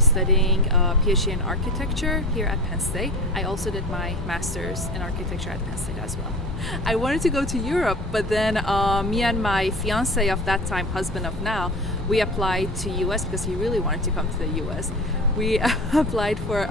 studying a PhD in architecture here at Penn State. I also did my master's in architecture at Penn State as well. I wanted to go to Europe, but then me and my fiance of that time, husband of now, we applied to US because he really wanted to come to the US. We applied for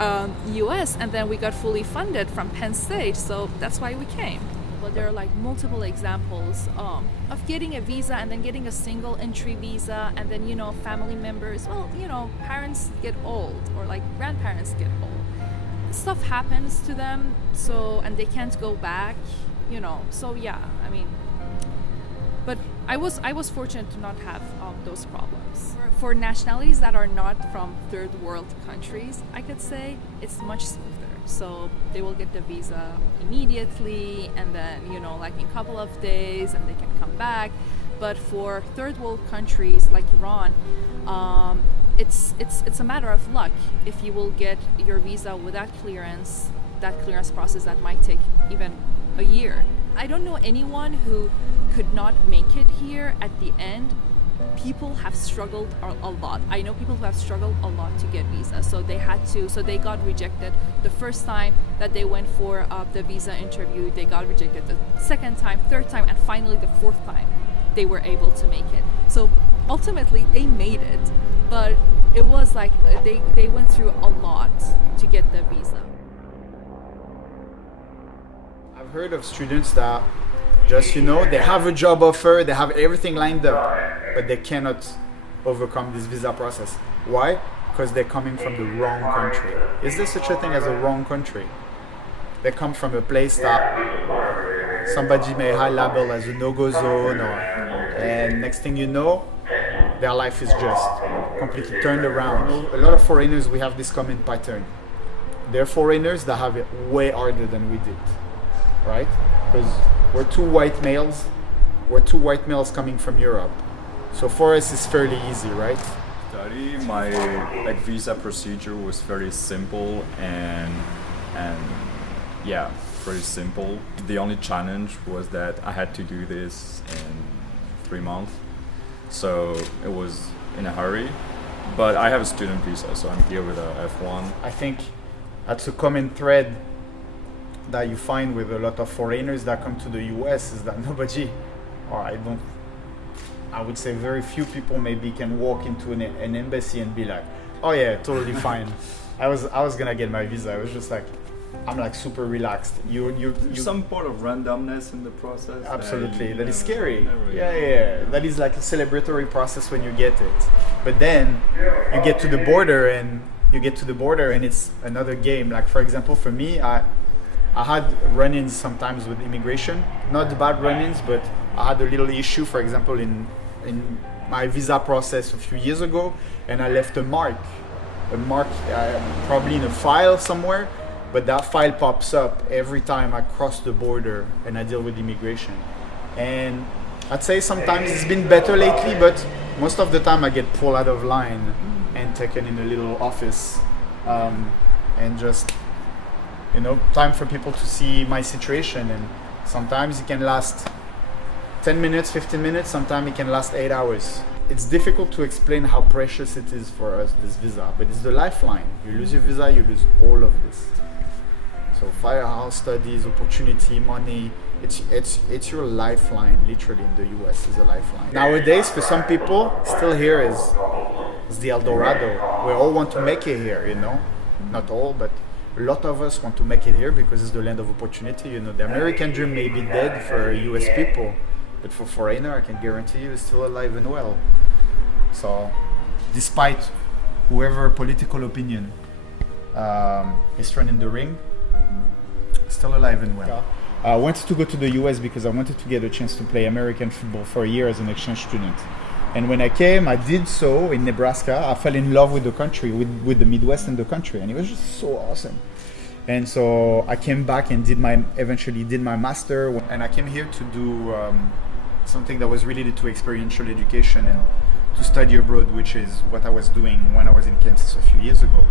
US, and then we got fully funded from Penn State, so that's why we came. But there are like multiple examples of getting a visa and then getting a single entry visa, and then, you know, family members, well, you know, parents get old or like grandparents get old. Stuff happens to them, so, and they can't go back, you know, so yeah, I mean, but I was fortunate to not have those problems. For nationalities that are not from third world countries, I could say it's much smoother. So they will get the visa immediately, and then, you know, like in a couple of days, and they can come back. But for third world countries like Iran, it's a matter of luck. If you will get your visa without clearance, that clearance process that might take even a year. I don't know anyone who could not make it here at the end. People have struggled a lot. I know people who have struggled a lot to get visas. So they got rejected the first time that they went for the visa interview. They got rejected the second time, third time, and finally the fourth time they were able to make it. So ultimately they made it, but it was like they went through a lot to get the visa. I've heard of students that just, you know, they have a job offer, they have everything lined up, but they cannot overcome this visa process. Why? Because they're coming from the wrong country. Is there such a thing as a wrong country? They come from a place that somebody may high label as a no-go zone, and next thing you know, their life is just completely turned around. A lot of foreigners, we have this common pattern. They're foreigners that have it way harder than we did, right? Because we're two white males coming from Europe. So for us, it's fairly easy, right? My visa procedure was very simple and yeah, pretty simple. The only challenge was that I had to do this in 3 months, so it was in a hurry. But I have a student visa, so I'm here with a F1. I think that's a common thread that you find with a lot of foreigners that come to the US is that nobody, or I would say very few people maybe can walk into an embassy and be like, oh yeah, totally fine. I was gonna get my visa. I was just like, I'm like super relaxed. You some part of randomness in the process. Absolutely, that is scary. Yeah. That is like a celebratory process when you get it. But then you get to the border and it's another game. Like for example, for me, I had run-ins sometimes with immigration, not bad run-ins, but I had a little issue, for example, in my visa process a few years ago, and I left a mark probably in a file somewhere, but that file pops up every time I cross the border and I deal with immigration. And I'd say sometimes it's been better lately, but most of the time I get pulled out of line and taken in a little office and just, you know, time for people to see my situation. And sometimes it can last 10 minutes, 15 minutes, sometimes it can last 8 hours. It's difficult to explain how precious it is for us, this visa, but it's the lifeline. You lose your visa, you lose all of this. So firehouse, studies, opportunity, money, it's your lifeline, literally in the US is a lifeline. Nowadays, for some people, still here is the El Dorado. We all want to make it here, you know? Not all, but a lot of us want to make it here because it's the land of opportunity. You know, the American dream may be dead for US people, but for foreigner, I can guarantee you, it's still alive and well. So, despite whoever political opinion is thrown in the ring, still alive and well. I wanted to go to the US because I wanted to get a chance to play American football for a year as an exchange student. And when I came, I did so in Nebraska. I fell in love with the country, with the Midwest and the country, and it was just so awesome. And so I came back and eventually did my master, and I came here to do something that was related to experiential education and to study abroad, which is what I was doing when I was in Kansas a few years ago.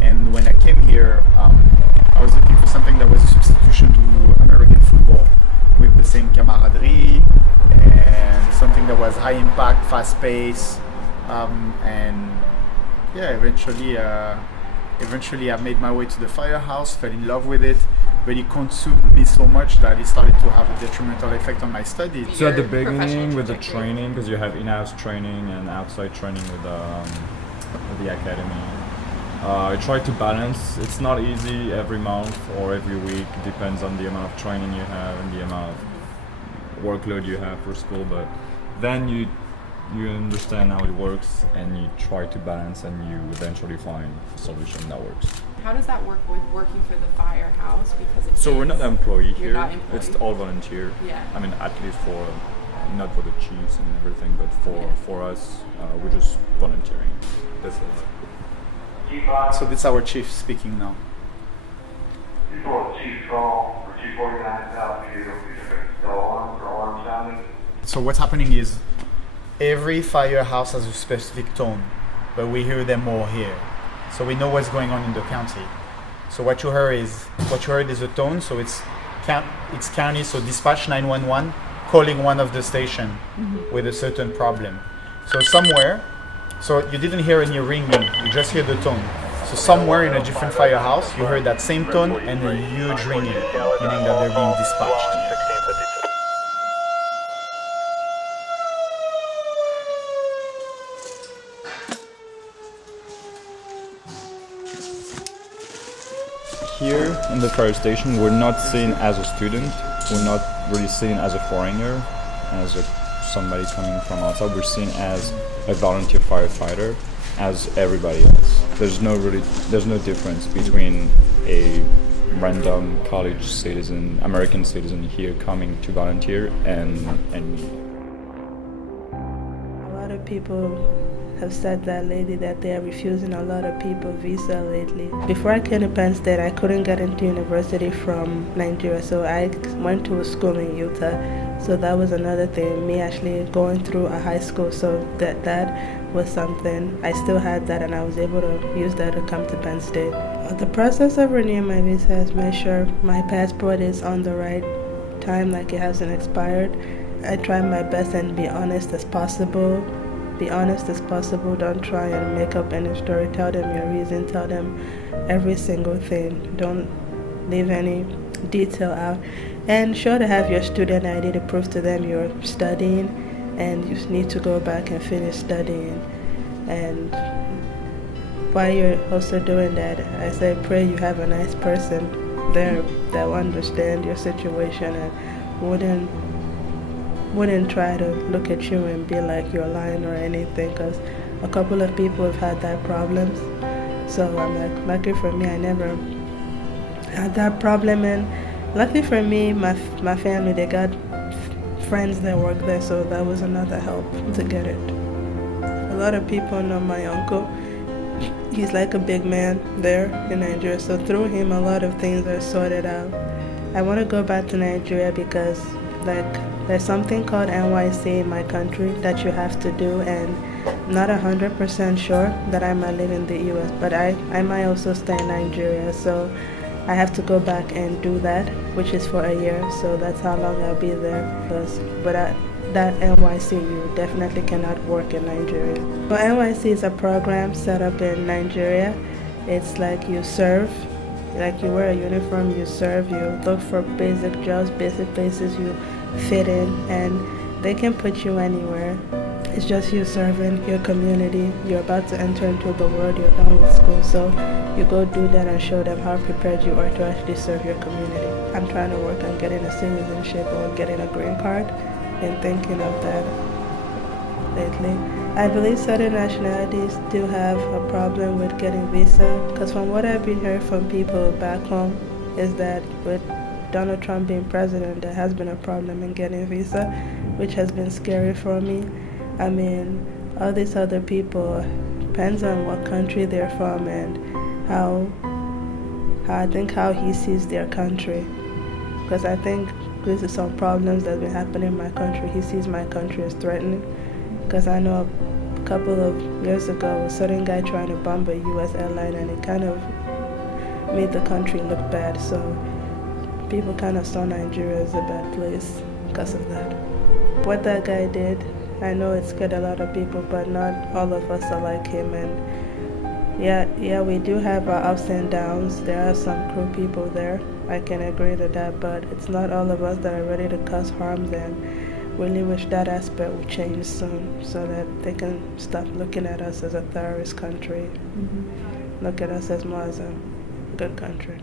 And when I came here, I was looking for something that was a substitution to American football with the same camaraderie and something that was high impact, fast pace, and yeah, eventually I made my way to the firehouse, fell in love with it, but it consumed me so much that it started to have a detrimental effect on my studies. So at the Your professional beginning with the trajectory. training, because you have in-house training and outside training with the academy, I try to balance. It's not easy every month or every week. It depends on the amount of training you have and the amount of workload you have for school. But then you understand how it works and you try to balance and you eventually find a solution that works. How does that work with working for the firehouse? Because it So we're not employed You're here. not employed. It's all volunteer. Yeah. I mean, at least for not for the chiefs and everything, but Yeah. for us, we're just volunteering. That's it. So this is our chief speaking now. So what's happening is every firehouse has a specific tone, but we hear them more here. So we know what's going on in the county. So what you heard is a tone, so it's county, so dispatch 911 calling one of the station with a certain problem. So somewhere, so you didn't hear any ringing, you just hear the tone. So somewhere in a different firehouse, you heard that same tone and a huge ringing, meaning that they're being dispatched. Here in the fire station, we're not seen as a student. We're not really seen as a foreigner, as somebody coming from outside. We're seen as a volunteer firefighter, as everybody else. There's no difference between a random college citizen, American citizen here coming to volunteer and me. A lot of people have said that lately that they are refusing a lot of people visa lately. Before I came to Penn State, I couldn't get into university from Nigeria, so I went to a school in Utah. So that was another thing, me actually going through a high school, so that was something. I still had that and I was able to use that to come to Penn State. The process of renewing my visa is make sure my passport is on the right time, like it hasn't expired. I try my best and be honest as possible. Be honest as possible. Don't try and make up any story. Tell them your reason. Tell them every single thing. Don't leave any detail out. And sure to have your student ID to prove to them you're studying and you need to go back and finish studying. And while you're also doing that, I say pray you have a nice person there that will understand your situation and wouldn't try to look at you and be like you're lying or anything, because a couple of people have had that problems. So I'm like, lucky for me, I never had that problem. And lucky for me, my family, they got friends that work there, so that was another help to get it. A lot of people know my uncle. He's like a big man there in Nigeria, so through him a lot of things are sorted out. I want to go back to Nigeria because there's something called NYC in my country that you have to do, and I'm not 100% sure that I might live in the US, but I might also stay in Nigeria, so I have to go back and do that, which is for a year, so that's how long I'll be there. Because without that NYC, you definitely cannot work in Nigeria. Well, NYC is a program set up in Nigeria. It's like you serve, like you wear a uniform, you serve, you look for basic jobs, basic places you fit in, and they can put you anywhere. It's just you serving your community. You're about to enter into the world, you're done with school, so you go do that and show them how prepared you are to actually serve your community. I'm trying to work on getting a citizenship or getting a green card and thinking of that lately. I believe certain nationalities do have a problem with getting visa, because from what I've been hearing from people back home is that with Donald Trump being president, there has been a problem in getting visa, which has been scary for me. I mean, all these other people, depends on what country they're from and how he sees their country. Because I think this is some problems that's been happening in my country. He sees my country as threatening. Because I know a couple of years ago, a certain guy trying to bomb a U.S. airline, and it kind of made the country look bad. So people kind of saw Nigeria as a bad place because of that. What that guy did, I know it scared a lot of people, but not all of us are like him. And Yeah, we do have our ups and downs. There are some cruel people there. I can agree to that, but it's not all of us that are ready to cause harms, and really wish that aspect would change soon so that they can stop looking at us as a terrorist country. Look at us as more as a good country.